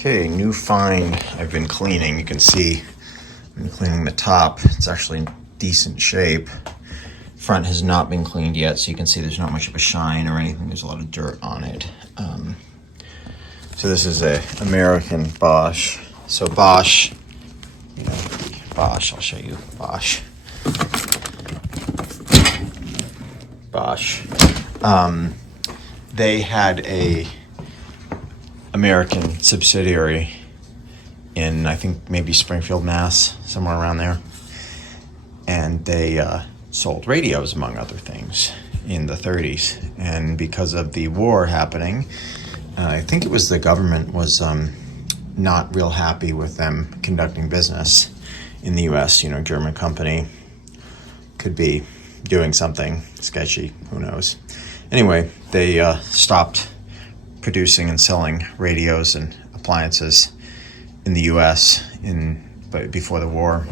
Okay, new find I've been cleaning. You can see I've been cleaning the top. It's actually in decent shape. Front has not been cleaned yet, so you can see there's not much of a shine or anything. There's a lot of dirt on it. So this is a American Bosch. So Bosch, Bosch, I'll show you, Bosch. They had a American subsidiary in, I think, maybe Springfield, Mass, somewhere around there. And they sold radios, among other things, in the 30s. And because of the war happening, I think it was the government was not real happy with them conducting business in the U.S. You know, German company could be doing something sketchy, who knows. Anyway, they stopped producing and selling radios and appliances in the U.S. before the war.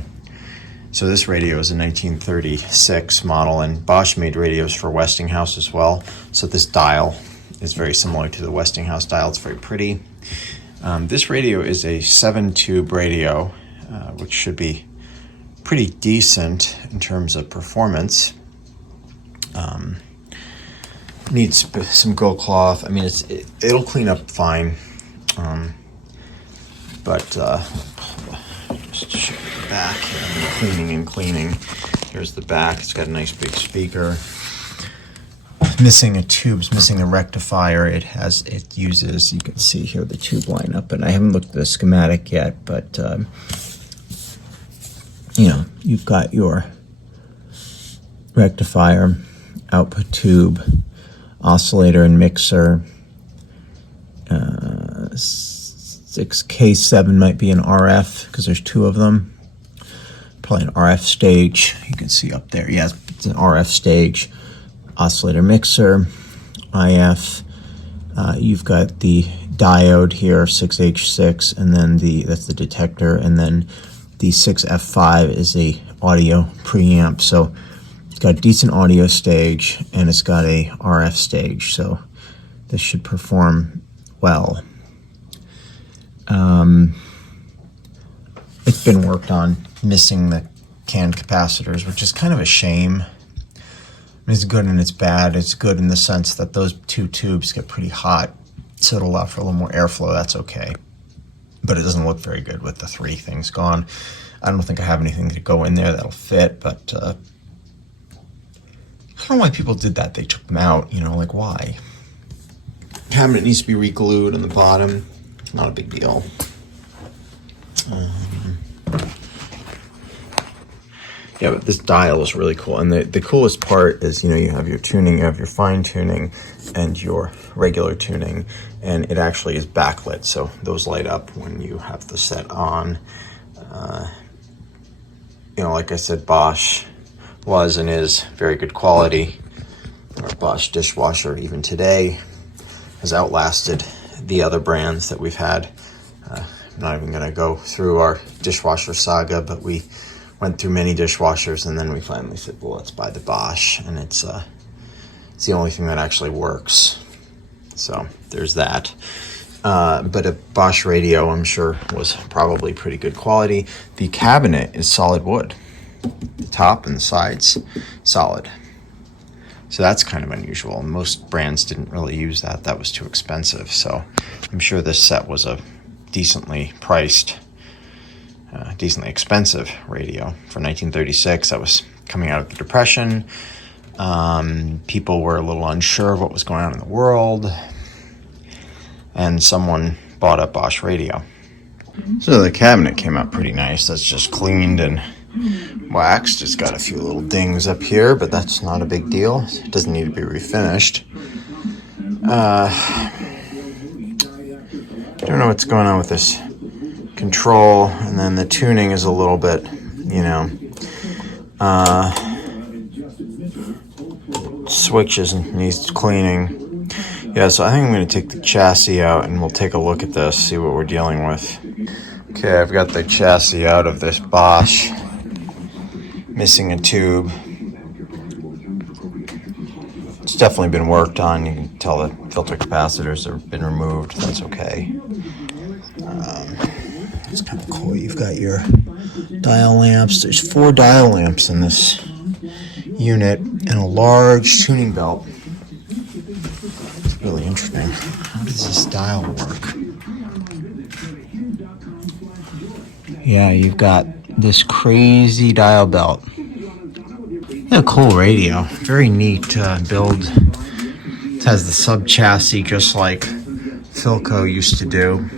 So this radio is a 1936 model, and Bosch made radios for Westinghouse as well. So this dial is very similar to the Westinghouse dial. It's very pretty. This radio is a 7-tube radio, which should be pretty decent in terms of performance. Needs some gold cloth. I mean, it'll clean up fine, but just show you the back here. I'm cleaning. Here's the back. It's got a nice big speaker. Missing a tube. It's missing the rectifier. It uses. You can see here the tube lineup, and I haven't looked at the schematic yet, but you've got your rectifier, output tube, oscillator and mixer. 6K7 might be an RF because there's two of them. Probably an RF stage. You can see up there. Yeah, it's an RF stage. Oscillator mixer, IF. You've got the diode here, 6H6, and then that's the detector, and then the 6F5 is a audio preamp. So it's got a decent audio stage, and it's got a RF stage, so this should perform well. It's been worked on, missing the canned capacitors, which is kind of a shame. It's good and it's bad. It's good in the sense that those two tubes get pretty hot, so it'll allow for a little more airflow. That's okay. But it doesn't look very good with the three things gone. I don't think I have anything to go in there that'll fit, but I don't know why people did that. They took them out, like why? Cabinet needs to be re-glued on the bottom. Not a big deal. Yeah, but this dial is really cool. And the coolest part is, you have your tuning, you have your fine tuning and your regular tuning, and it actually is backlit. So those light up when you have the set on. Like I said, Bosch was and is very good quality. Our Bosch dishwasher, even today, has outlasted the other brands that we've had. I'm not even going to go through our dishwasher saga, but we went through many dishwashers, and then we finally said, well, let's buy the Bosch, and it's the only thing that actually works. So there's that. But a Bosch radio, I'm sure, was probably pretty good quality. The cabinet is solid wood. The top and the sides, solid. So that's kind of unusual. Most brands didn't really use that. That was too expensive. So I'm sure this set was a decently priced, decently expensive radio for 1936. That was coming out of the Depression. People were a little unsure of what was going on in the world, and someone bought a Bosch radio. So the cabinet came out pretty nice. That's just cleaned and waxed. It's got a few little dings up here, but that's not a big deal. It doesn't need to be refinished. Don't know what's going on with this control, and then the tuning is a little bit, switches and needs cleaning. Yeah, so I think I'm going to take the chassis out and we'll take a look at this, see what we're dealing with. Okay, I've got the chassis out of this Bosch. Missing a tube. It's definitely been worked on. You can tell the filter capacitors have been removed. That's okay. It's kind of cool. You've got your dial lamps. There's 4 dial lamps in this unit and a large tuning belt. It's really interesting. How does this dial work? Yeah, you've got this crazy dial belt. Yeah, cool radio. Very neat build. It has the sub chassis just like Philco used to do.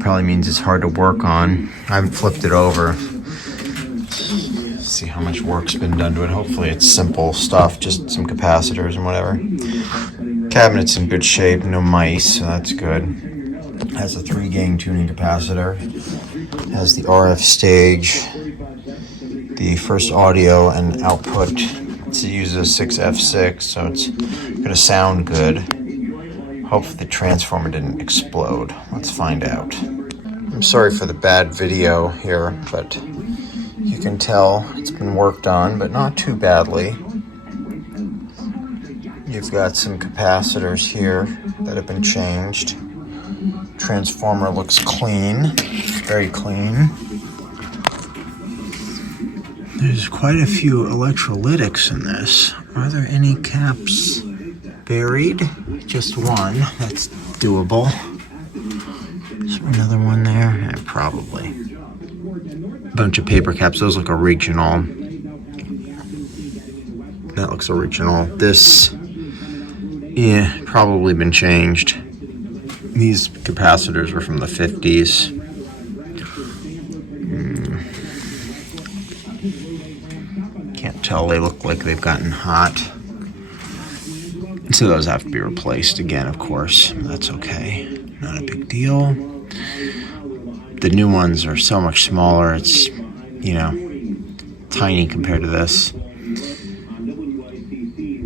Probably means it's hard to work on. I haven't flipped it over. See how much work's been done to it. Hopefully it's simple stuff, just some capacitors and whatever. Cabinet's in good shape, no mice, so that's good. Has a 3-gain tuning capacitor. Has the RF stage, the first audio and output. It uses 6F6, so it's gonna sound good. Hopefully the transformer didn't explode. Let's find out. I'm sorry for the bad video here, but you can tell it's been worked on, but not too badly. You've got some capacitors here that have been changed. Transformer looks clean, very clean. There's quite a few electrolytics in this. Are there any caps buried? Just one. That's doable. Is there another one there? Yeah, probably. A bunch of paper caps. Those look original. That looks original. This, yeah, probably been changed. These capacitors were from the 50s. Can't tell. They look like they've gotten hot. So those have to be replaced again, of course. That's okay. Not a big deal. The new ones are so much smaller. It's, you know, tiny compared to this.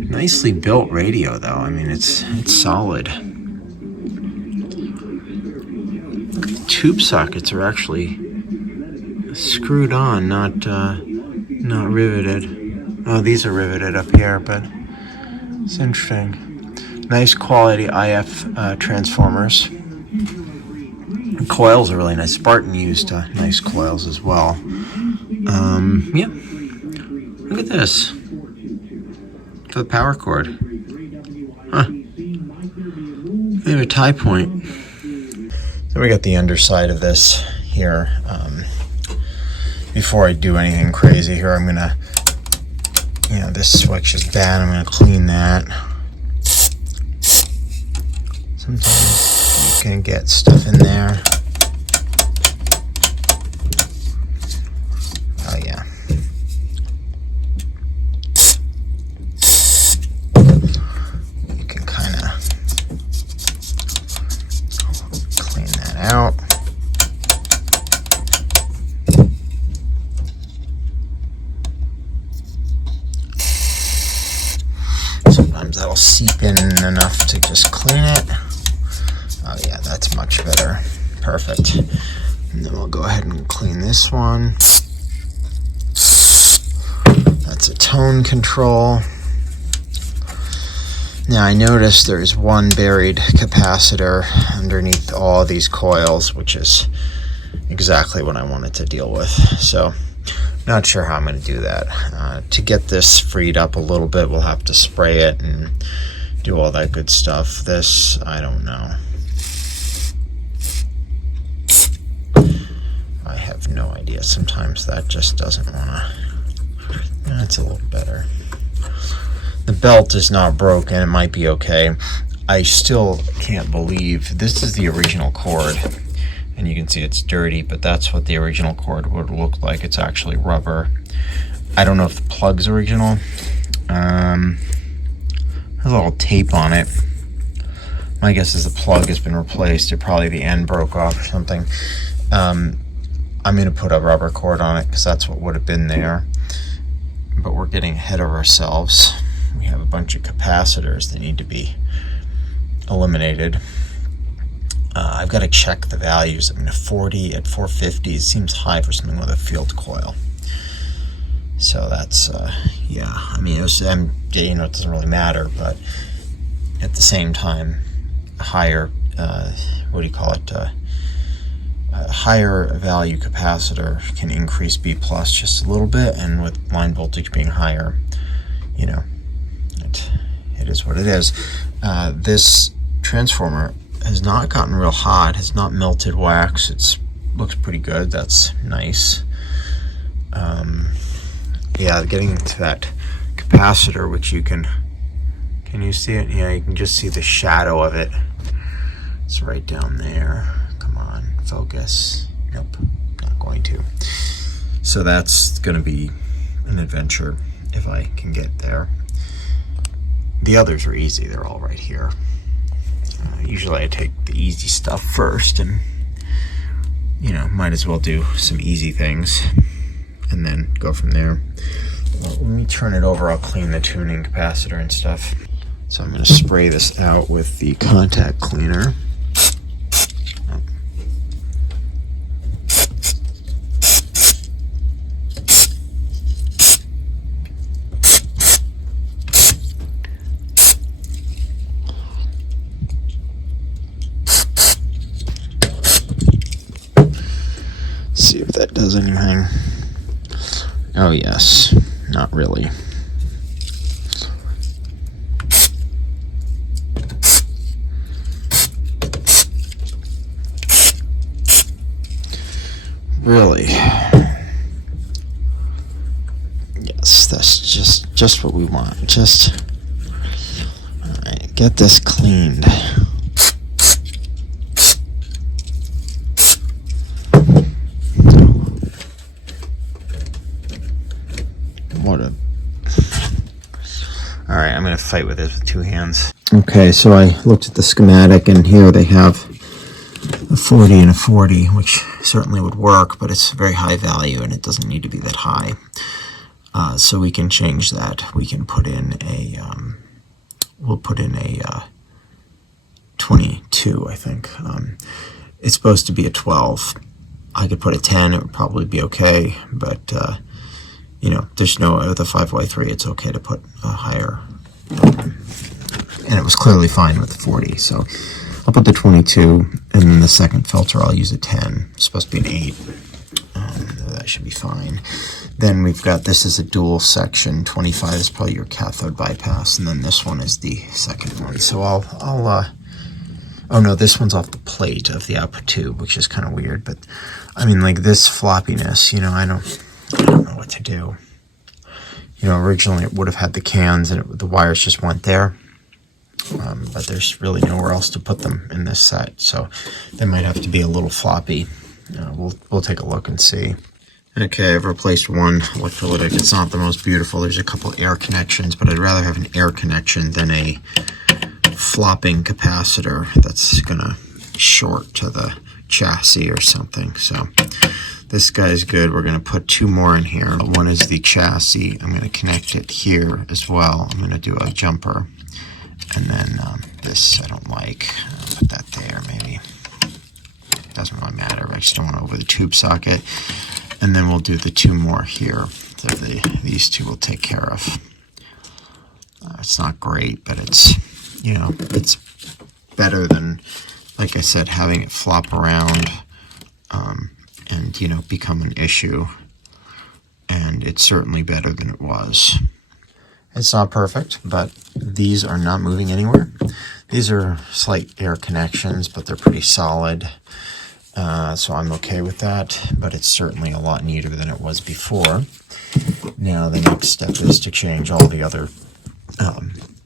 Nicely built radio, though. I mean, it's solid. The tube sockets are actually screwed on, not riveted. Oh, these are riveted up here, but it's interesting. Nice quality IF transformers. The coils are really nice. Spartan used nice coils as well. Yeah. Look at this. For the power cord. Huh. They have a tie point. So we got the underside of this here. Before I do anything crazy here, I'm gonna, this switch is bad. I'm gonna clean that. Sometimes you can get stuff in there. Oh yeah. You can kind of clean that out. Sometimes that'll seep in enough to just clean it. Oh yeah, that's much better. Perfect. And then we'll go ahead and clean this one. That's a tone control. Now I noticed there's one buried capacitor underneath all these coils, which is exactly what I wanted to deal with. So not sure how I'm going to do that. To get this freed up a little bit, we'll have to spray it and do all that good stuff. This, I don't know. I have no idea. Sometimes that just doesn't want to. That's a little better. The belt is not broken. It might be okay. I still can't believe this is the original cord. And you can see it's dirty, but that's what the original cord would look like. It's actually rubber. I don't know if the plug's original. There's a little tape on it. My guess is the plug has been replaced, or probably the end broke off or something. I'm going to put a rubber cord on it because that's what would have been there. But we're getting ahead of ourselves. We have a bunch of capacitors that need to be eliminated. I've got to check the values. I mean, a 40 at 450 seems high for something with a field coil. So that's, yeah. I mean, it doesn't really matter, but at the same time, higher what do you call it, a higher value capacitor can increase B plus just a little bit, and with line voltage being higher, you know, it is what it is. This transformer has not gotten real hot, has not melted wax. It's looks pretty good. That's nice. Yeah, getting to that capacitor, which you can you see it? Yeah, you can just see the shadow of it. It's right down there. Come on, focus. Nope, not going to. So that's going to be an adventure if I can get there. The others are easy. They're all right here. Usually I take the easy stuff first, and you know, might as well do some easy things and then go from there. Well, let me turn it over. I'll clean the tuning capacitor and stuff. So I'm going to spray this out with the contact cleaner. See if that does anything. Oh yes, not really. Really? Yes, that's just what we want. Just all right, get this cleaned. All right, I'm going to fight with this with two hands. Okay, so I looked at the schematic, and here they have a 40 and a 40, which certainly would work, but it's very high value, and it doesn't need to be that high. So we can change that. We can put in a, we'll put in a 22, I think. It's supposed to be a 12. I could put a 10, it would probably be okay, but you know, there's no, with a 5Y3, it's okay to put a higher, and it was clearly fine with the 40, so I'll put the 22, and then the second filter I'll use a 10. It's supposed to be an 8. That should be fine. Then we've got, this is a dual section, 25 is probably your cathode bypass, and then this one is the second one. So I'll oh no, this one's off the plate of the output tube, which is kind of weird, but I mean, like, this floppiness, you know, I don't know what to do. You know, originally it would have had the cans, and the wires just went there, but there's really nowhere else to put them in this set, so they might have to be a little floppy. We'll take a look and see. Okay, I've replaced one electrolytic. It's not the most beautiful. There's a couple air connections, but I'd rather have an air connection than a flopping capacitor that's gonna short to the chassis or something. So this guy's good. We're going to put two more in here. One is the chassis. I'm going to connect it here as well. I'm going to do a jumper. And then this I don't like. I'll put that there maybe. Doesn't really matter. I just don't want to over the tube socket. And then we'll do the two more here. So these two will take care of. It's not great, but it's, you know, it's better than, like I said, having it flop around and, you know, become an issue. And it's certainly better than it was. It's not perfect, but these are not moving anywhere. These are slight air connections, but they're pretty solid. So I'm okay with that, but it's certainly a lot neater than it was before. Now the next step is to change all the other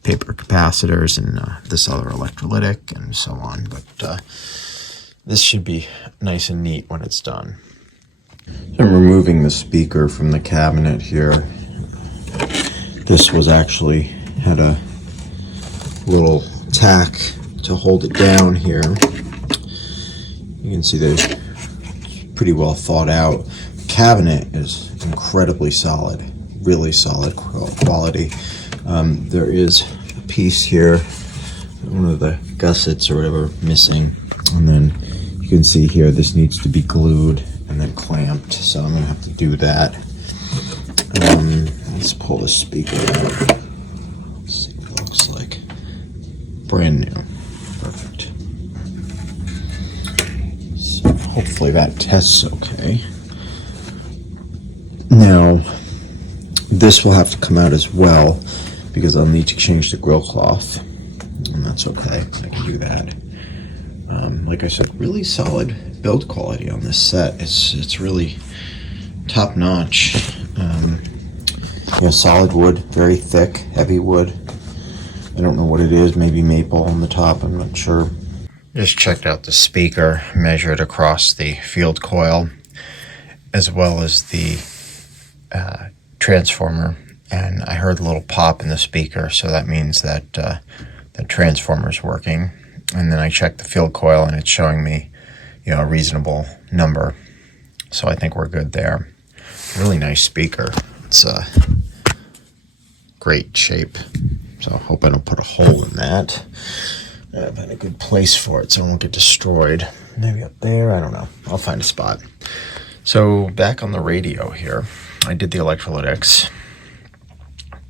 paper capacitors and this other electrolytic and so on, but this should be nice and neat when it's done. I'm removing the speaker from the cabinet here. This was actually had a little tack to hold it down here. You can see there's pretty well thought out. The cabinet is incredibly solid, really solid quality. There is a piece here, one of the gussets or whatever, missing, and then you can see here this needs to be glued and then clamped, so I'm gonna have to do that. Let's pull the speaker out. Let's see what it looks like. Brand new. Perfect. hopefully that tests okay. Now, this will have to come out as well because I'll need to change the grill cloth, and that's okay. I can do that. Like I said, really solid build quality on this set. It's really top notch. Solid wood, very thick, heavy wood. I don't know what it is, maybe maple on the top, I'm not sure. Just checked out the speaker, measured across the field coil, as well as the transformer, and I heard a little pop in the speaker, so that means that the transformer is working. And then I checked the field coil, and it's showing me, a reasonable number, so I think we're good there. Really nice speaker. It's a great shape, so I hope I don't put a hole in that. I've had a good place for it so it won't get destroyed. Maybe up there, I don't know. I'll find a spot. So back on the radio here, I did the electrolytics.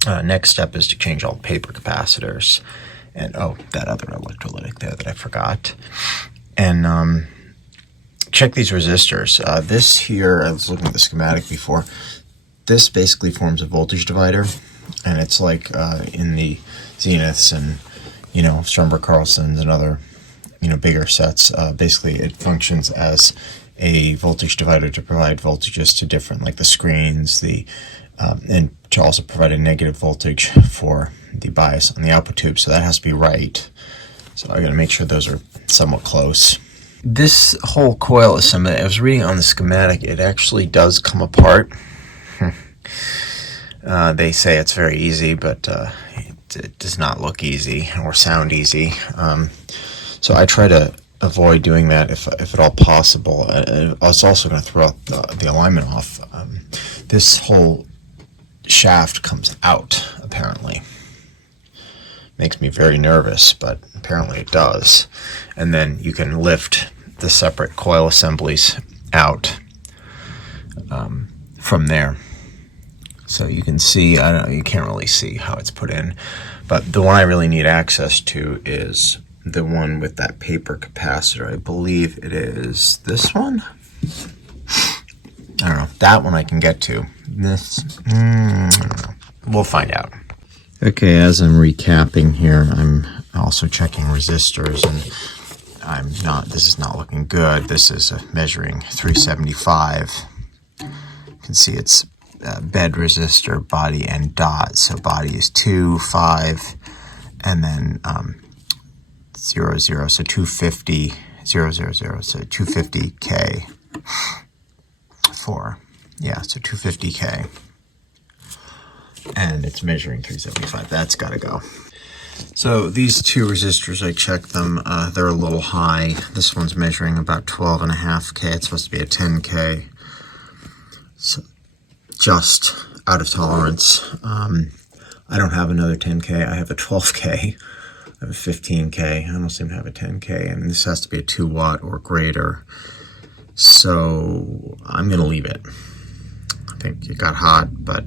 Next step is to change all the paper capacitors. And that other electrolytic there that I forgot. And check these resistors. This here, I was looking at the schematic before. This basically forms a voltage divider. And it's like in the Zeniths and Stromberg Carlsons and other bigger sets. Basically it functions as a voltage divider to provide voltages to different, like the screens, and to also provide a negative voltage for the bias on the output tube. So that has to be right. So I got to make sure those are somewhat close. This whole coil assembly, I was reading on the schematic, it actually does come apart. They say it's very easy, but it does not look easy or sound easy. So I try to avoid doing that if at all possible. I was also going to throw out the alignment off. This whole shaft comes out, apparently. Makes me very nervous, but apparently it does. And then you can lift the separate coil assemblies out from there. So you can see, you can't really see how it's put in, but the one I really need access to is the one with that paper capacitor. I believe it is this one. I don't know. That one I can get to. This, I don't know. We'll find out. Okay, as I'm recapping here, I'm also checking resistors, and this is not looking good. This is measuring 375. You can see it's bed resistor, body, and dot. So body is 2, 5, and then 0, 0, so 250, 0, 0, 0, so 250K. 4, yeah, so 250K. And it's measuring 375. That's got to go. So these two resistors, I checked them. They're a little high. This one's measuring about 12.5K. It's supposed to be a 10K. So just out of tolerance. I don't have another 10K. I have a 12K. I have a 15K. I don't seem to have a 10K. And this has to be a 2 watt or greater. So I'm going to leave it. I think it got hot, but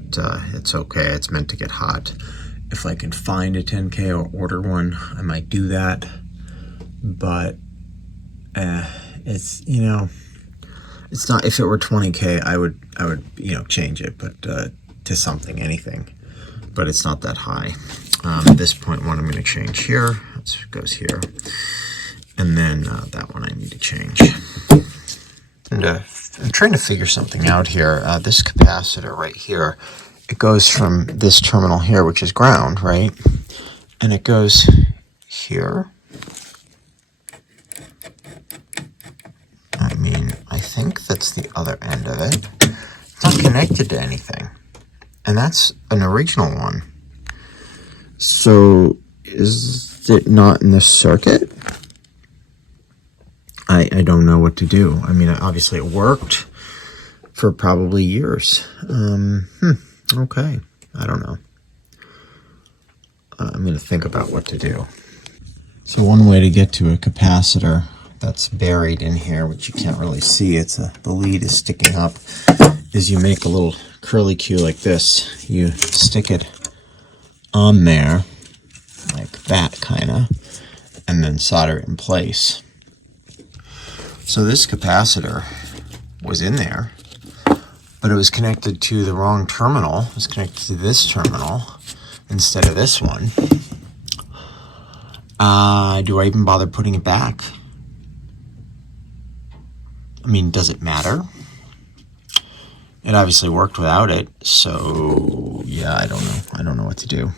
it's okay. It's meant to get hot. If I can find a 10K or order one, I might do that. But it's, it's not. If it were 20K, I would change it, but to something, anything. But it's not that high. At this point, one I'm going to change here. It goes here, and then that one I need to change. And I'm trying to figure something out here. This capacitor right here, it goes from this terminal here, which is ground, right? And it goes here. I think that's the other end of it. It's not connected to anything. And that's an original one. So is it not in this circuit? I don't know what to do. Obviously it worked for probably years. Okay. I don't know. I'm going to think about what to do. So one way to get to a capacitor that's buried in here, which you can't really see, the lead is sticking up, is you make a little curly Q like this. You stick it on there, like that kind of, and then solder it in place. So this capacitor was in there, but it was connected to the wrong terminal. It was connected to this terminal instead of this one. Do I even bother putting it back? I mean, does it matter? It obviously worked without it, so yeah, I don't know. I don't know what to do.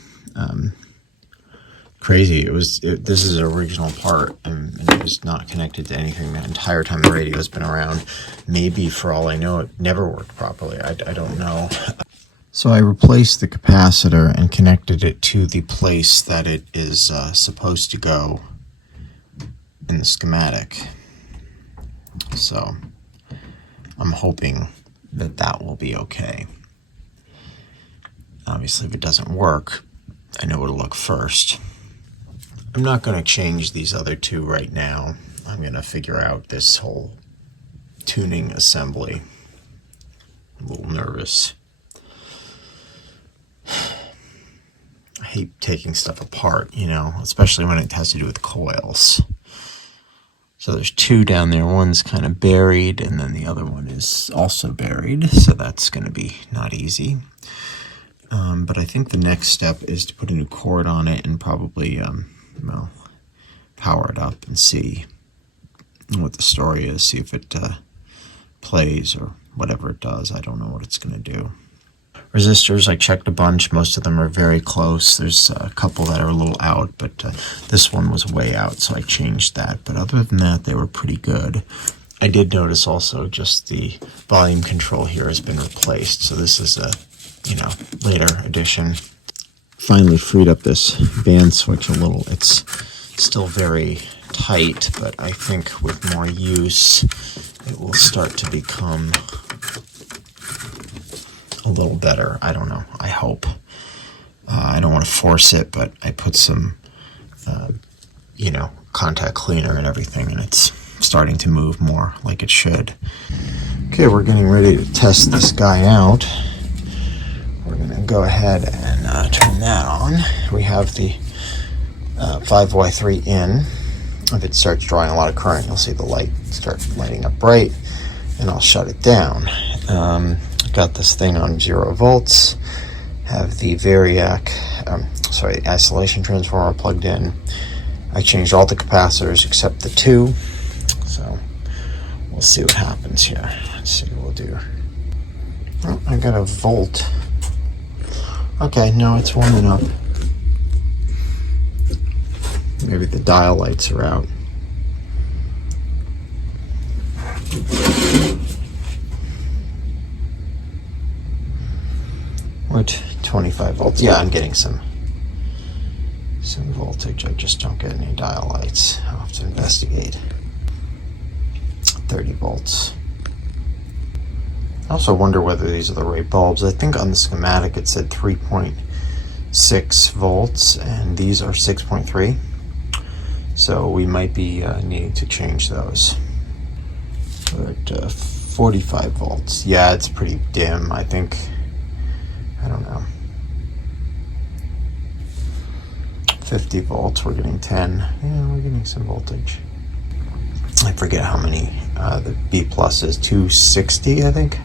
Crazy. This is an original part, and it was not connected to anything the entire time the radio's been around. Maybe, for all I know, it never worked properly. I don't know. So I replaced the capacitor and connected it to the place that it is supposed to go in the schematic. So I'm hoping that that will be okay. Obviously, if it doesn't work, I know where to look first. I'm not going to change these other two right now. I'm going to figure out this whole tuning assembly. I'm a little nervous. I hate taking stuff apart, you know, especially when it has to do with coils. So there's two down there. One's kind of buried, and then the other one is also buried. So that's going to be not easy. But I think the next step is to put a new cord on it and probably, well, power it up and see what the story is. See if it plays or whatever it does. I don't know what it's going to do. Resistors, I checked a bunch. Most of them are very close. There's a couple that are a little out, but this one was way out, so I changed that. But other than that, they were pretty good. I did notice also just the volume control here has been replaced. So this is a, later addition. Finally freed up this band switch a little. It's still very tight, but I think with more use, it will start to become a little better. I don't know. I hope. I don't want to force it, but I put some, contact cleaner and everything, and it's starting to move more like it should. Okay, we're getting ready to test this guy out. We're going to go ahead and turn that on. We have the 5Y3 in. If it starts drawing a lot of current, you'll see the light start lighting up bright, and I'll shut it down. Got this thing on 0 volts. Have the isolation transformer plugged in. I changed all the capacitors except the 2. So we'll see what happens here. Let's see what we'll do. Oh, I got a volt. Okay, no, it's warming up. Maybe the dial lights are out. What? 25 volts. Yeah, I'm getting some voltage. I just don't get any dial lights. I'll have to investigate. 30 volts. I also wonder whether these are the right bulbs. I think on the schematic it said 3.6 volts, and these are 6.3. So we might be needing to change those. We're at 45 volts. Yeah, it's pretty dim, I think. I don't know. 50 volts, we're getting 10. Yeah, we're getting some voltage. I forget how many. The B plus is 260, I think.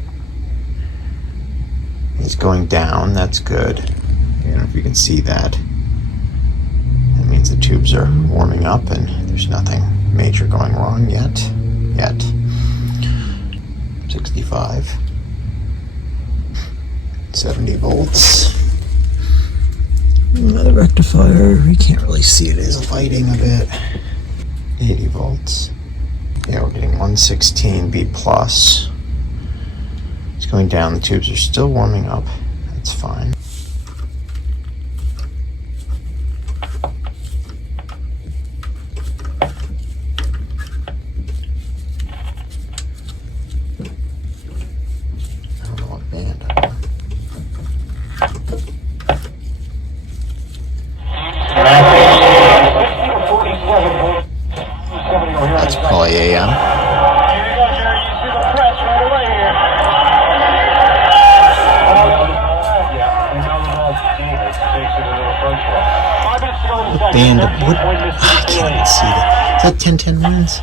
It's going down, that's good. I don't know if you can see that. That means the tubes are warming up and there's nothing major going wrong yet. 65. 70 volts. Another rectifier. You can't really see it. It is lighting a bit. 80 volts. Yeah, we're getting 116 B plus. It's going down. The tubes are still warming up. That's fine. I don't know what band I'm on. That's probably AM. What band? What? I can't even see that. Is that 1010 wins?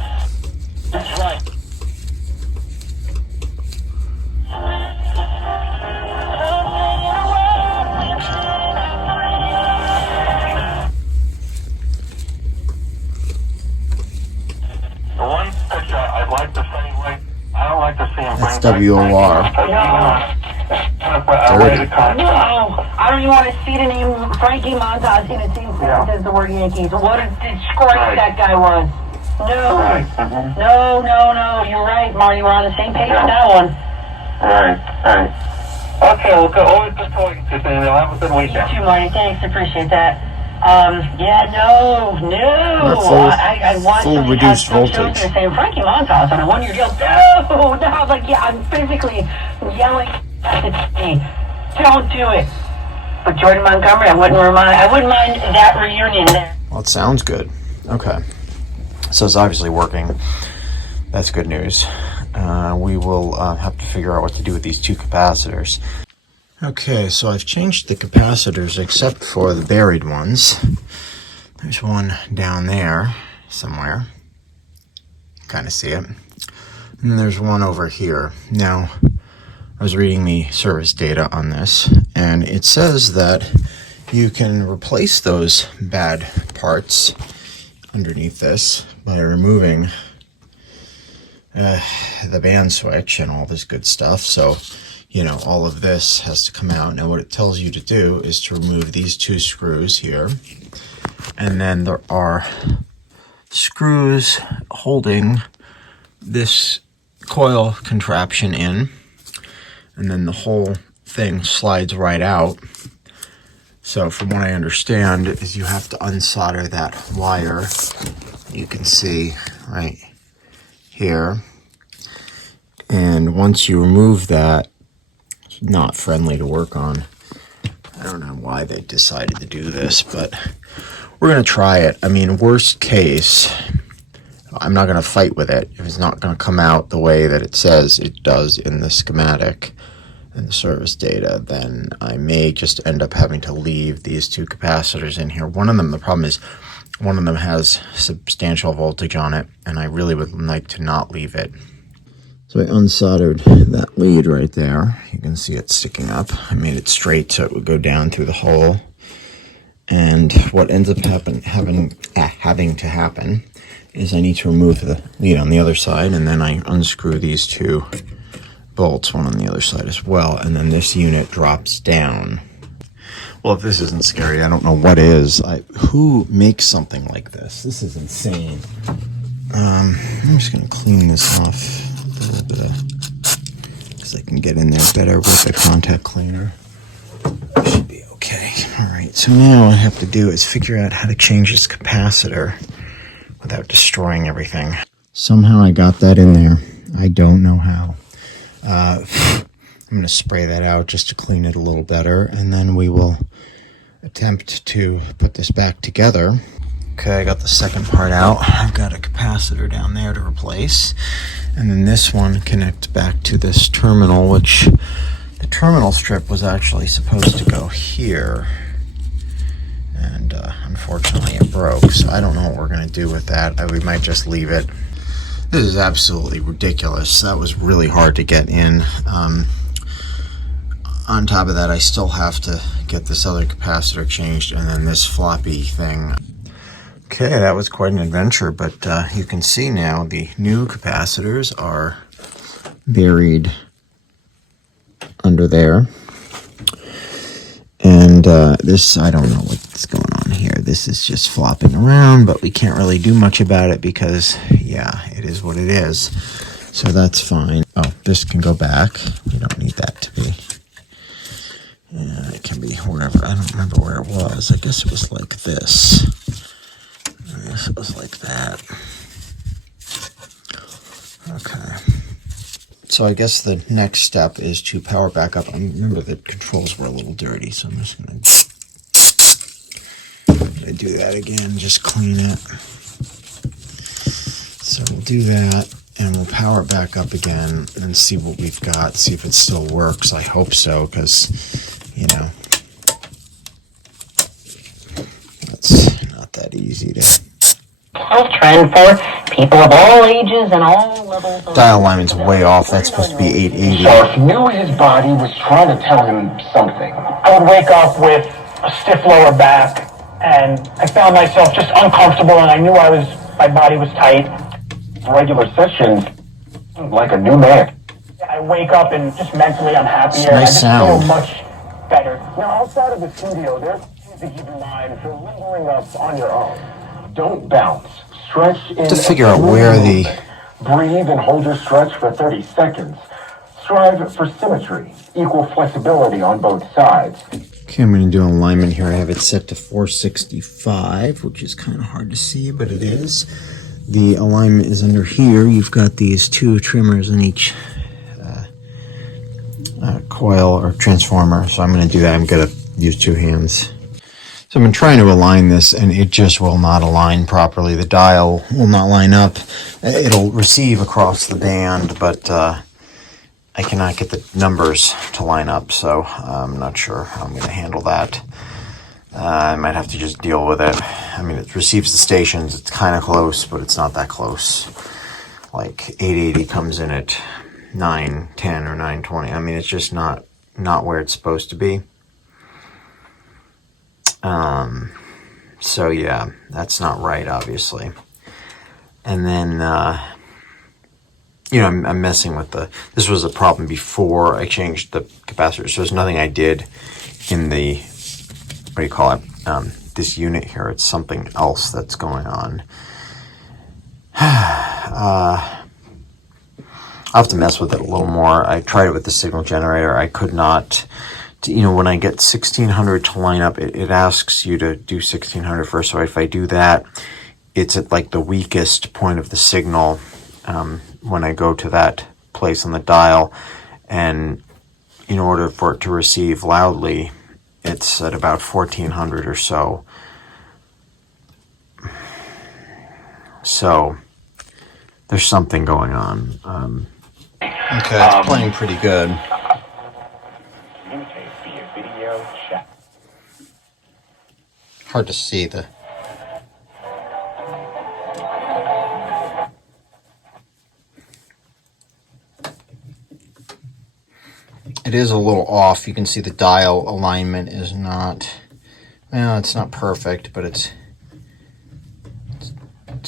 It's WOR. Dirty. No, I don't even want to see the name Frankie Montas in the same sentence as the word Yankees. What a disgrace that guy was. No, no, you're right, Marty. We're on the same page on that one. Alright. Okay, we'll go. Always good talking to you. Have a good weekend. You too, Marty. Thanks, appreciate that. No. I want full reduced voltage. Saying Frankie Montas on a 1-year deal. No, I was like, yeah, I'm physically yelling at the TV. Don't do it. But Jordan Montgomery, I wouldn't mind that reunion there. Well, it sounds good. Okay. So it's obviously working. That's good news. We will have to figure out what to do with these two capacitors. Okay, so I've changed the capacitors except for the buried ones. There's one down there somewhere. Kind of see it. And there's one over here. Now, I was reading the service data on this, and it says that you can replace those bad parts underneath this by removing the band switch and all this good stuff. So, you know, all of this has to come out. Now what it tells you to do is to remove these two screws here, and then there are screws holding this coil contraption in, and then the whole thing slides right out. So from what I understand is you have to unsolder that wire. You can see right here, and once you remove that, it's not friendly to work on. I don't know why they decided to do this, but we're going to try it. I mean, worst case, I'm not going to fight with it. If it's not going to come out the way that it says it does in the schematic and the service data, then I may just end up having to leave these two capacitors in here. One of them, the problem is one of them has substantial voltage on it, and I really would like to not leave it. So I unsoldered that lead right there. You can see it sticking up. I made it straight so it would go down through the hole. And what ends up having to happen is I need to remove the lead on the other side, and then I unscrew these two bolts, one on the other side as well, and then this unit drops down. Well, if this isn't scary, I don't know what is. Who makes something like this? This is insane. I'm just going to clean this off a little bit because I can get in there better with the contact cleaner. Should be okay. All right, so now what I have to do is figure out how to change this capacitor without destroying everything. Somehow I got that in there. I don't know how. I'm going to spray that out just to clean it a little better, and then we will attempt to put this back together. Okay, I got the second part out. I've got a capacitor down there to replace, and then this one connects back to this terminal, which the terminal strip was actually supposed to go here, and unfortunately it broke, so I don't know what we're going to do with that. We might just leave it. This is absolutely ridiculous. That was really hard to get in. On top of that, I still have to get this other capacitor changed, and then this floppy thing. Okay, that was quite an adventure, but you can see now the new capacitors are buried under there. And this, I don't know what's going on here. This is just flopping around, but we can't really do much about it because, yeah, it is what it is. So that's fine. Oh, this can go back. We don't need that to be. Yeah, it can be wherever. I don't remember where it was. I guess it was like this. I guess it was like that. Okay. So I guess the next step is to power back up. I remember the controls were a little dirty, so I'm just going to do that again, just clean it. So we'll do that, and we'll power it back up again and see what we've got, see if it still works. I hope so, because, you know, that's not that easy to... Health trend for people of all ages and all levels of... Dial alignment's way off. That's supposed to be 880. Sheriff knew his body was trying to tell him something. I would wake up with a stiff lower back, and I found myself just uncomfortable, and I knew my body was tight. Regular sessions, like a new man. I wake up and just mentally I'm happier. Nice I just sound. feel much better. Now, outside of the studio, there's things to keep in mind for leveling up on your own. Don't bounce. Stretch in To figure out where the... Breathe and hold your stretch for 30 seconds. Strive for symmetry, equal flexibility on both sides. Okay, I'm going to do an alignment here. I have it set to 465, which is kind of hard to see, but it is. The alignment is under here. You've got these two trimmers in each coil or transformer. So I'm going to do that. I'm going to use two hands. So I've been trying to align this, and it just will not align properly. The dial will not line up. It'll receive across the band, but I cannot get the numbers to line up, so I'm not sure how I'm going to handle that. I might have to just deal with it. I mean, it receives the stations. It's kind of close, but it's not that close. Like 880 comes in at 910 or 920. I mean, it's just not where it's supposed to be. So yeah, that's not right, obviously. And then, you know, I'm messing with this was a problem before I changed the capacitor. So there's nothing I did in the, what do you call it? This unit here. It's something else that's going on. I'll have to mess with it a little more. I tried it with the signal generator. I could not, you know, when I get 1600 to line up, it asks you to do 1600 first. So if I do that, it's at like the weakest point of the signal when I go to that place on the dial. And in order for it to receive loudly, it's at about 1400 or so. So there's something going on. Okay, it's playing pretty good. Communicate via video chat. Hard to see the... It is a little off. You can see the dial alignment is not... Well, it's not perfect, but it's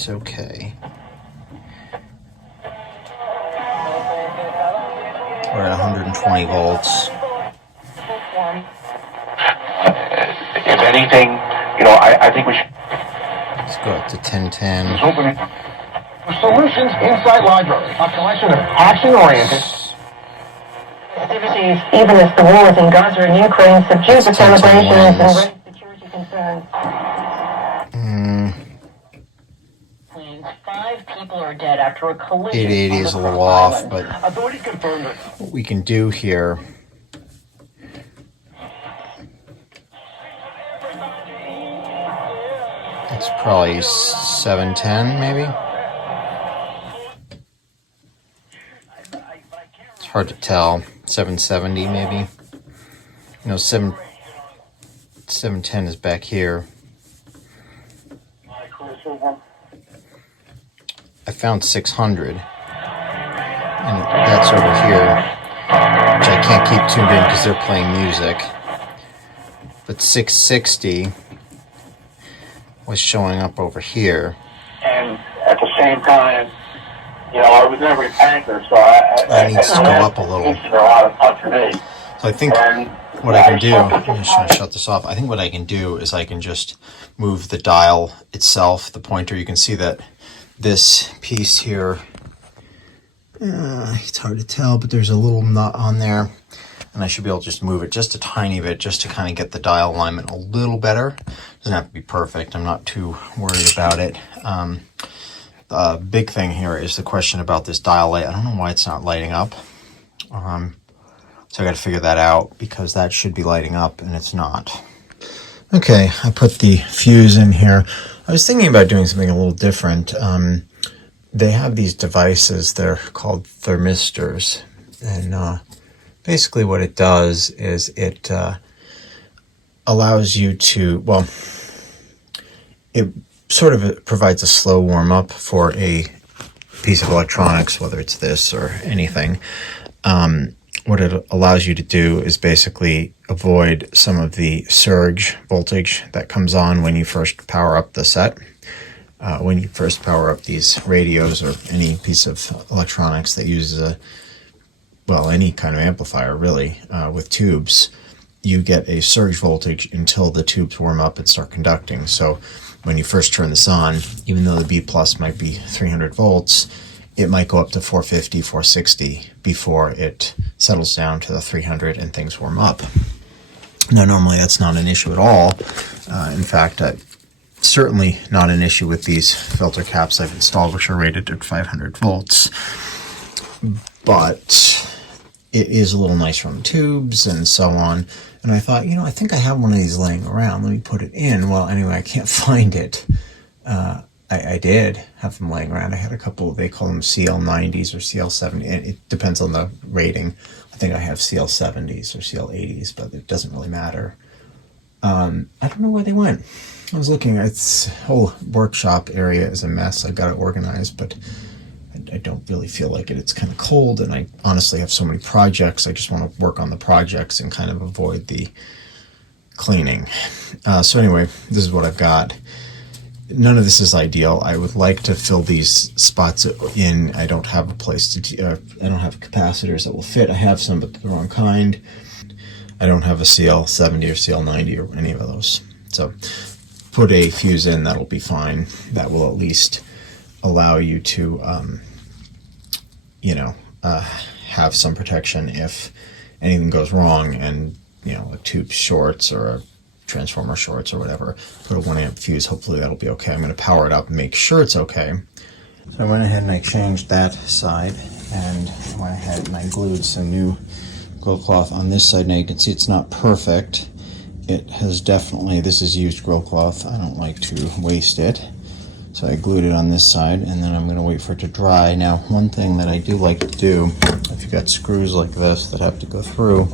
okay. We're at 120 volts. If anything, you know, I think we should... Let's go up to 1010. Solutions Insight Library, a collection of action-oriented activities, even as the wars in Gaza and Ukraine subdue the celebrations and raise security concerns. 5 people are dead after a collision. 880 is a little off, but authorities confirmed that what we can do here... It's probably 710, maybe? It's hard to tell. 770, maybe? You know, 710 is back here. I found 600. And that's over here. Which I can't keep tuned in because they're playing music. But 660... was showing up over here. and at the same time, you know, I was never in tanker, so I needs to go up a little. These are a lot of fun for me. So I think what I can do, I'm just going to shut this off. I think what I can do is I can just move the dial itself, the pointer. You can see that this piece here, it's hard to tell, but there's a little nut on there. And I should be able to just move it just a tiny bit just to kind of get the dial alignment a little better. Doesn't have to be perfect. I'm not too worried about it. The big thing here is the question about this dial light. I don't know why it's not lighting up. So I got to figure that out because that should be lighting up and it's not. Okay, I put the fuse in here. I was thinking about doing something a little different. They have these devices, they're called thermistors. And basically what it does is it allows you to, well, it sort of provides a slow warm-up for a piece of electronics, whether it's this or anything. What it allows you to do is basically avoid some of the surge voltage that comes on when you first power up the set. When you first power up these radios or any piece of electronics that uses a well, any kind of amplifier really, with tubes, you get a surge voltage until the tubes warm up and start conducting. So when you first turn this on, even though the B plus might be 300 volts, it might go up to 450, 460 before it settles down to the 300 and things warm up. Now, normally that's not an issue at all. In fact, certainly not an issue with these filter caps I've installed, which are rated at 500 volts. But it is a little nicer on the tubes and so on. And I thought, I think I have one of these laying around. Let me put it in. Well, anyway, I can't find it. I did have them laying around. I had a couple, they call them CL90s or CL70. It depends on the rating. I think I have CL70s or CL80s, but it doesn't really matter. I don't know where they went. I was looking, its whole workshop area is a mess. I got it organized, but I don't really feel like it. It's kind of cold, and I honestly have so many projects. I just want to work on the projects and kind of avoid the cleaning. So anyway, this is what I've got. None of this is ideal. I would like to fill these spots in. I don't have a place to, I don't have capacitors that will fit. I have some, but the wrong kind. I don't have a CL70 or CL90 or any of those. So put a fuse in, that'll be fine. That will at least allow you to, have some protection if anything goes wrong and, a tube shorts or a transformer shorts or whatever. Put a 1 amp fuse, hopefully that'll be okay. I'm going to power it up and make sure it's okay. So I went ahead and I changed that side, and I went ahead and I glued some new glow cloth on this side. Now you can see it's not perfect. It has definitely, this is used grill cloth. I don't like to waste it. So I glued it on this side, and then I'm going to wait for it to dry. Now, one thing that I do like to do, if you've got screws like this that have to go through,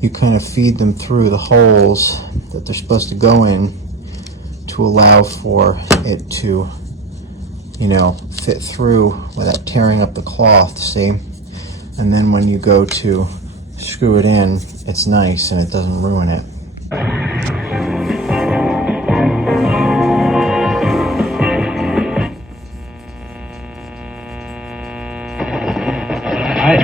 you kind of feed them through the holes that they're supposed to go in to allow for it to, fit through without tearing up the cloth, see? And then when you go to screw it in, it's nice and it doesn't ruin it.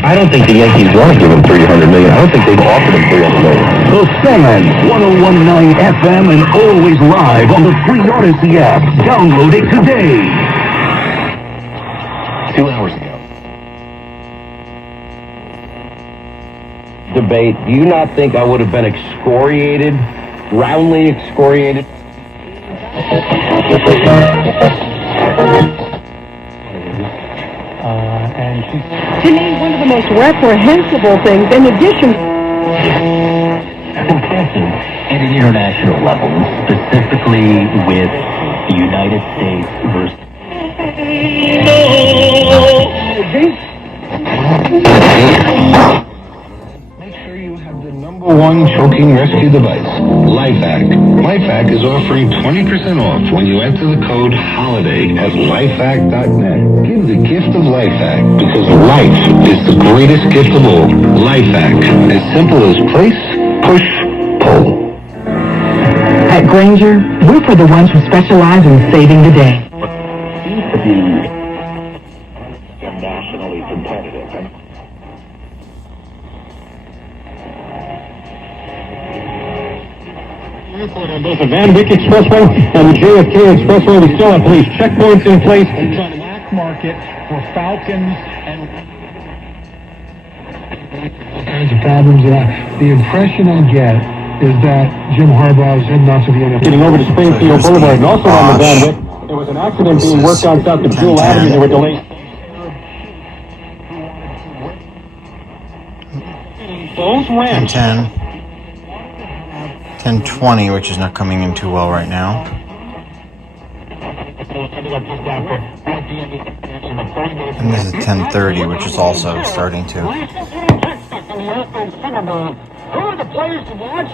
I don't think the Yankees want to give him $300 million. I don't think they've offered him $300 million. The Fan, 101.9 FM, and always live on the free Odyssey app. Download it today. 2 hours ago. Debate. Do you not think I would have been excoriated, roundly excoriated? To me, one of the most reprehensible things, in addition... At an international level, specifically with the United States versus... Make sure you have the #1 choking rescue device, LifeHack. LifeHack is offering 20% off when you enter the code HOLIDAY at lifehack.net. Give the gift of LifeHack, because life is the greatest gift of all. LifeHack, as simple as place, push, pull. At Granger, we're for the ones who specialize in saving the day. Seems to be nationally competitive. Airport on both the Van Wyck Expressway and the JFK Expressway. We still have police checkpoints in place. Black market for Falcons and all kinds of problems. The impression I get is that Jim Harbaugh is heading off to the NFL. Getting over to Springfield Boulevard, and also on the Van Wyck, there was an accident being worked on south of Jewel Avenue. There were delays. Both ramps. 1020, which is not coming in too well right now. And this is 1030, which is also starting to. Who are the players to watch?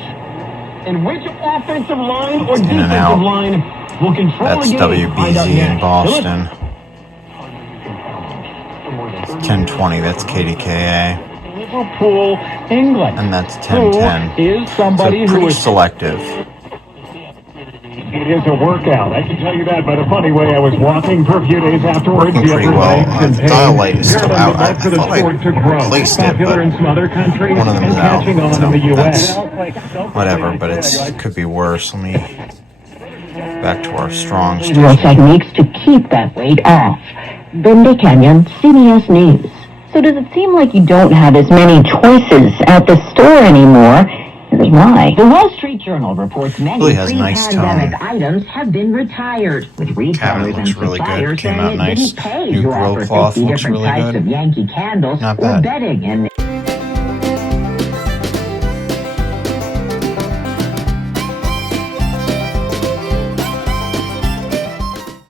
And which offensive line or defensive line will control the game? That's WBZ in Boston. 1020, that's KDKA. Liverpool, England. And that's 1010. Who is somebody so who pretty is selective. It is a workout. I can tell you that by the funny way I was walking for a few days afterwards. Working pretty well. The dial light is still out. I thought I replaced it, but one of them is out. So that's whatever, but it could be worse. Let me back to our strong Your station. techniques to keep that weight off. Brenda Kenyon, CBS News. So does it seem like you don't have as many choices at the store anymore? Here's why. The Wall Street Journal reports many Really has nice pre-pandemic tone. items have been retired, with Cabinet retailers looks and really suppliers good. Came saying out it nice. didn't pay New to grill offer cloth 50 looks different really types good. of Yankee candles Not or bad. bedding in